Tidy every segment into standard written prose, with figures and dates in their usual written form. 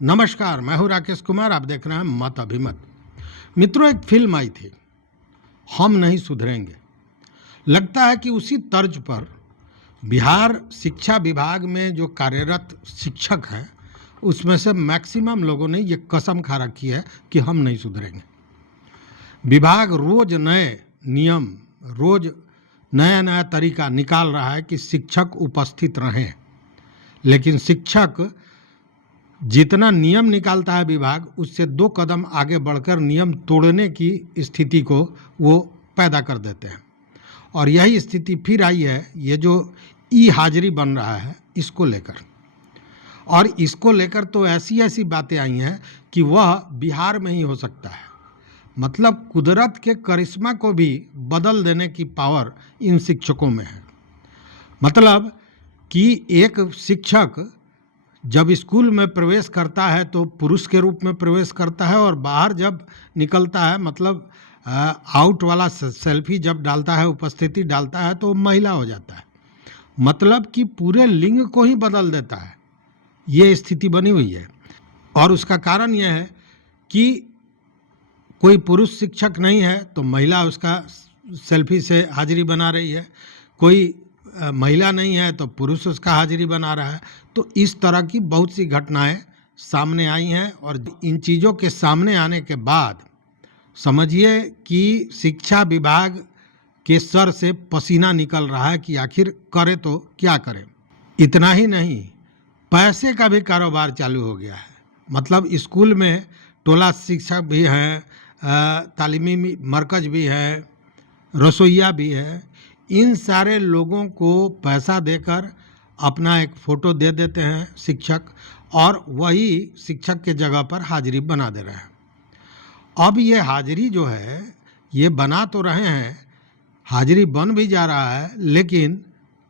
नमस्कार, मैं हूं राकेश कुमार। आप देख रहे हैं मत अभिमत। मित्रों, एक फिल्म आई थी, हम नहीं सुधरेंगे। लगता है कि उसी तर्ज पर बिहार शिक्षा विभाग में जो कार्यरत शिक्षक हैं, उसमें से मैक्सिमम लोगों ने ये कसम खा रखी है कि हम नहीं सुधरेंगे। विभाग रोज नए नियम, रोज नया नया तरीका निकाल रहा है कि शिक्षक उपस्थित रहें, लेकिन शिक्षक जितना नियम निकालता है विभाग, उससे 2 कदम आगे बढ़कर नियम तोड़ने की स्थिति को वो पैदा कर देते हैं। और यही स्थिति फिर आई है, ये जो ई हाजिरी बन रहा है इसको लेकर। और इसको लेकर तो ऐसी ऐसी बातें आई हैं कि वह बिहार में ही हो सकता है। मतलब कुदरत के करिश्मा को भी बदल देने की पावर इन शिक्षकों में है। मतलब कि एक शिक्षक जब स्कूल में प्रवेश करता है तो पुरुष के रूप में प्रवेश करता है, और बाहर जब निकलता है, मतलब आउट वाला सेल्फी जब डालता है, उपस्थिति डालता है, तो महिला हो जाता है। मतलब कि पूरे लिंग को ही बदल देता है। ये स्थिति बनी हुई है। और उसका कारण यह है कि कोई पुरुष शिक्षक नहीं है तो महिला उसका सेल्फी से हाजिरी बना रही है, कोई महिला नहीं है तो पुरुष उसका हाजिरी बना रहा है। तो इस तरह की बहुत सी घटनाएं सामने आई हैं, और इन चीज़ों के सामने आने के बाद समझिए कि शिक्षा विभाग के सर से पसीना निकल रहा है कि आखिर करे तो क्या करें। इतना ही नहीं, पैसे का भी कारोबार चालू हो गया है। मतलब स्कूल में टोला शिक्षक भी हैं, तालीमी मरकज भी है, रसोइया भी है। इन सारे लोगों को पैसा देकर अपना एक फ़ोटो दे देते हैं शिक्षक, और वही शिक्षक के जगह पर हाजिरी बना दे रहे हैं। अब ये हाजिरी जो है, ये बना तो रहे हैं, हाजिरी बन भी जा रहा है, लेकिन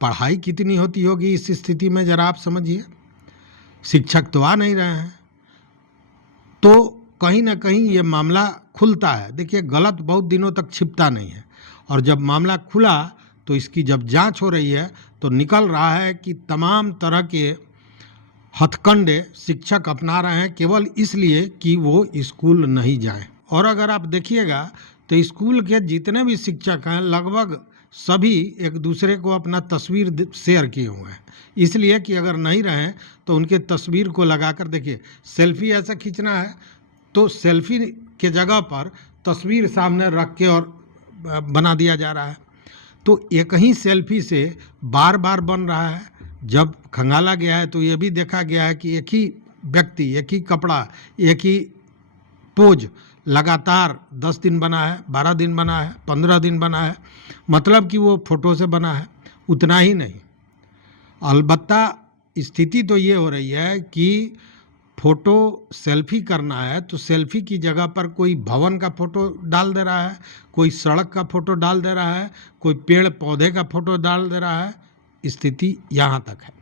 पढ़ाई कितनी होती होगी इस स्थिति में, ज़रा आप समझिए। शिक्षक तो आ नहीं रहे हैं, तो कहीं ना कहीं ये मामला खुलता है। देखिए, गलत बहुत दिनों तक छिपता नहीं है, और जब मामला खुला तो इसकी जब जांच हो रही है तो निकल रहा है कि तमाम तरह के हथकंडे शिक्षक अपना रहे हैं, केवल इसलिए कि वो स्कूल नहीं जाएं। और अगर आप देखिएगा तो स्कूल के जितने भी शिक्षक हैं, लगभग सभी एक दूसरे को अपना तस्वीर शेयर किए हुए हैं, इसलिए कि अगर नहीं रहें तो उनके तस्वीर को लगाकर, देखिए सेल्फी ऐसा खींचना है तो सेल्फी के जगह पर तस्वीर सामने रख के और बना दिया जा रहा है। तो एक ही सेल्फी से बार बार बन रहा है। जब खंगाला गया है तो ये भी देखा गया है कि एक ही व्यक्ति, एक ही कपड़ा, एक ही पोज लगातार 10 दिन बना है, 12 दिन बना है, 15 दिन बना है। मतलब कि वो फोटो से बना है। उतना ही नहीं, अलबत्ता स्थिति तो ये हो रही है कि फ़ोटो सेल्फी करना है तो सेल्फी की जगह पर कोई भवन का फ़ोटो डाल दे रहा है, कोई सड़क का फ़ोटो डाल दे रहा है, कोई पेड़ पौधे का फ़ोटो डाल दे रहा है। स्थिति यहाँ तक है।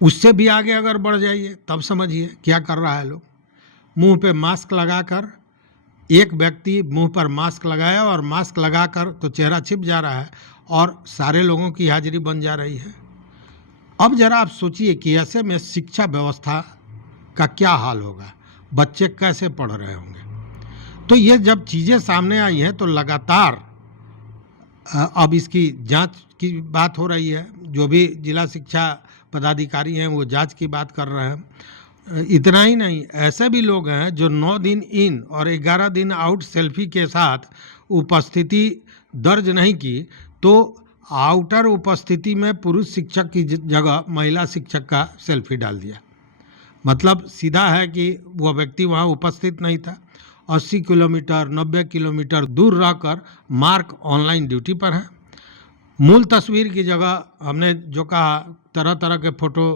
उससे भी आगे अगर बढ़ जाइए तब समझिए क्या कर रहा है लोग। मुंह पे मास्क लगाकर, एक व्यक्ति मुंह पर मास्क लगाया और मास्क लगाकर तो चेहरा छिप जा रहा है, और सारे लोगों की हाजिरी बन जा रही है। अब जरा आप सोचिए कि ऐसे में शिक्षा व्यवस्था का क्या हाल होगा, बच्चे कैसे पढ़ रहे होंगे। तो ये जब चीज़ें सामने आई हैं तो लगातार अब इसकी जांच की बात हो रही है। जो भी जिला शिक्षा पदाधिकारी हैं वो जांच की बात कर रहे हैं। इतना ही नहीं, ऐसे भी लोग हैं जो 9 दिन इन और 11 दिन आउट सेल्फी के साथ उपस्थिति दर्ज नहीं की, तो आउटर उपस्थिति में पुरुष शिक्षक की जगह महिला शिक्षक का सेल्फी डाल दिया। मतलब सीधा है कि वह व्यक्ति वहाँ उपस्थित नहीं था। 80 किलोमीटर 90 किलोमीटर दूर रहकर मार्क ऑनलाइन ड्यूटी पर है। मूल तस्वीर की जगह हमने जो कहा, तरह तरह के फ़ोटो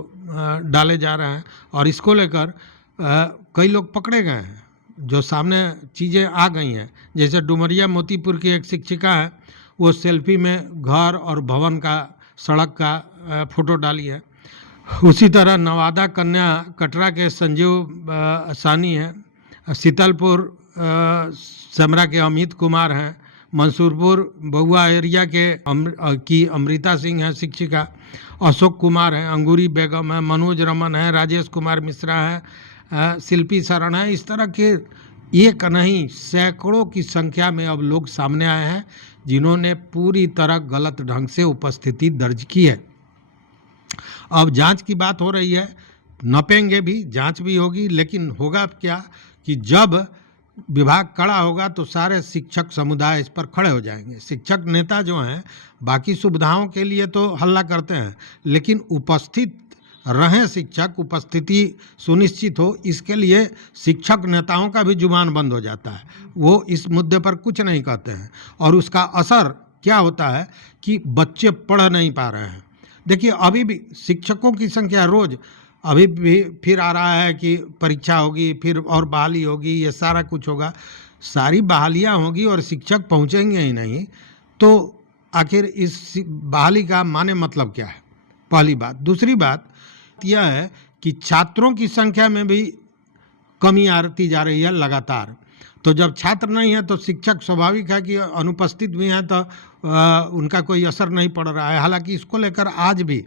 डाले जा रहे हैं, और इसको लेकर कई लोग पकड़े गए हैं। जो सामने चीज़ें आ गई हैं, जैसे डुमरिया मोतीपुर की एक शिक्षिका है, वो सेल्फी में घर और भवन का, सड़क का फ़ोटो डाली है। उसी तरह नवादा कन्या कटरा के संजीव सानी हैं, शीतलपुर सेमरा के अमित कुमार हैं, मंसूरपुर बहुआ एरिया की अमृता सिंह है शिक्षिका, अशोक कुमार है, अंगूरी बेगम है, मनोज रमन है, राजेश कुमार मिश्रा है, शिल्पी शरण है। इस तरह के एक नहीं सैकड़ों की संख्या में अब लोग सामने आए हैं जिन्होंने पूरी तरह गलत ढंग से उपस्थिति दर्ज की है। अब जांच की बात हो रही है, नपेंगे भी, जांच भी होगी, लेकिन होगा क्या कि जब विभाग खड़ा होगा तो सारे शिक्षक समुदाय इस पर खड़े हो जाएंगे। शिक्षक नेता जो हैं बाकी सुविधाओं के लिए तो हल्ला करते हैं, लेकिन उपस्थित रहें शिक्षक, उपस्थिति सुनिश्चित हो, इसके लिए शिक्षक नेताओं का भी जुबान बंद हो जाता है। वो इस मुद्दे पर कुछ नहीं कहते हैं और उसका असर क्या होता है कि बच्चे पढ़ नहीं पा रहे हैं। देखिए अभी भी शिक्षकों की संख्या रोज अभी भी फिर आ रहा है कि परीक्षा होगी, फिर और बहाली होगी, ये सारा कुछ होगा। सारी बहालियाँ होगी और शिक्षक पहुँचेंगे ही नहीं, तो आखिर इस बहाली का माने मतलब क्या है? पहली बात। दूसरी बात यह है कि छात्रों की संख्या में भी कमी आती जा रही है लगातार। तो जब छात्र नहीं है तो शिक्षक स्वाभाविक है कि अनुपस्थित भी हैं तो उनका कोई असर नहीं पड़ रहा है। हालांकि इसको लेकर आज भी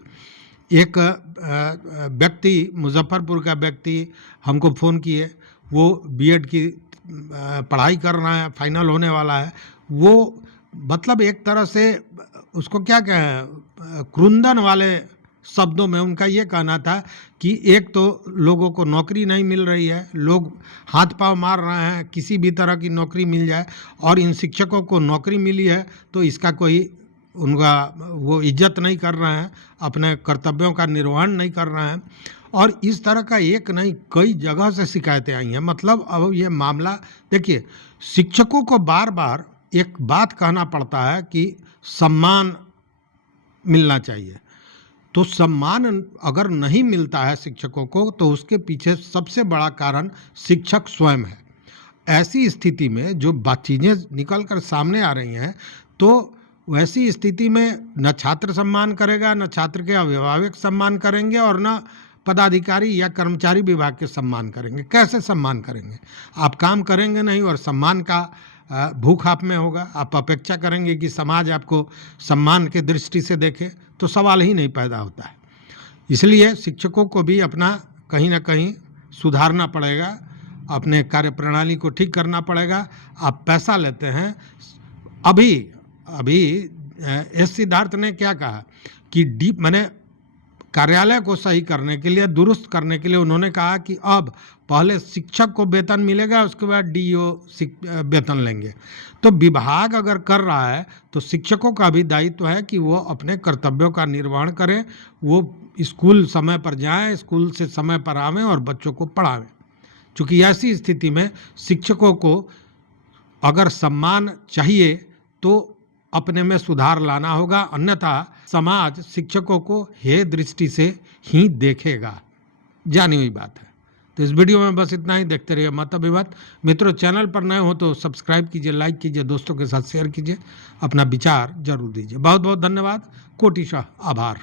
एक व्यक्ति, मुजफ्फरपुर का व्यक्ति हमको फ़ोन किए, वो बीएड की पढ़ाई कर रहा है, फाइनल होने वाला है। वो मतलब एक तरह से उसको क्या कहें, क्रुंदन वाले शब्दों में उनका ये कहना था कि एक तो लोगों को नौकरी नहीं मिल रही है, लोग हाथ पांव मार रहे हैं किसी भी तरह की नौकरी मिल जाए, और इन शिक्षकों को नौकरी मिली है तो इसका कोई उनका वो इज्जत नहीं कर रहे हैं, अपने कर्तव्यों का निर्वहन नहीं कर रहे हैं। और इस तरह का एक नहीं कई जगह से शिकायतें आई हैं। मतलब अब ये मामला देखिए, शिक्षकों को बार बार एक बात कहना पड़ता है कि सम्मान मिलना चाहिए। तो सम्मान अगर नहीं मिलता है शिक्षकों को तो उसके पीछे सबसे बड़ा कारण शिक्षक स्वयं है। ऐसी स्थिति में जो चीज़ें निकल कर सामने आ रही हैं, तो वैसी स्थिति में न छात्र सम्मान करेगा, न छात्र के अभिभावक सम्मान करेंगे, और न पदाधिकारी या कर्मचारी विभाग के सम्मान करेंगे। कैसे सम्मान करेंगे? आप काम करेंगे नहीं और सम्मान का भूख आप में होगा। आप अपेक्षा करेंगे कि समाज आपको सम्मान के दृष्टि से देखे, तो सवाल ही नहीं पैदा होता है। इसलिए शिक्षकों को भी अपना कहीं ना कहीं सुधारना पड़ेगा, अपने कार्यप्रणाली को ठीक करना पड़ेगा। आप पैसा लेते हैं। अभी एस सिद्धार्थ ने क्या कहा कि मैंने कार्यालय को सही करने के लिए, दुरुस्त करने के लिए उन्होंने कहा कि अब पहले शिक्षक को वेतन मिलेगा, उसके बाद डीईओ वेतन लेंगे। तो विभाग अगर कर रहा है तो शिक्षकों का भी दायित्व है कि वो अपने कर्तव्यों का निर्वहन करें, वो स्कूल समय पर जाएं, स्कूल से समय पर आवें और बच्चों को पढ़ावें। क्योंकि ऐसी स्थिति में शिक्षकों को अगर सम्मान चाहिए तो अपने में सुधार लाना होगा, अन्यथा समाज शिक्षकों को हे दृष्टि से ही देखेगा। जानी हुई बात है। तो इस वीडियो में बस इतना ही। देखते रहिए मत अभिमत। मित्रों, चैनल पर नए हो तो सब्सक्राइब कीजिए, लाइक कीजिए, दोस्तों के साथ शेयर कीजिए, अपना विचार जरूर दीजिए। बहुत बहुत धन्यवाद, कोटिशः आभार।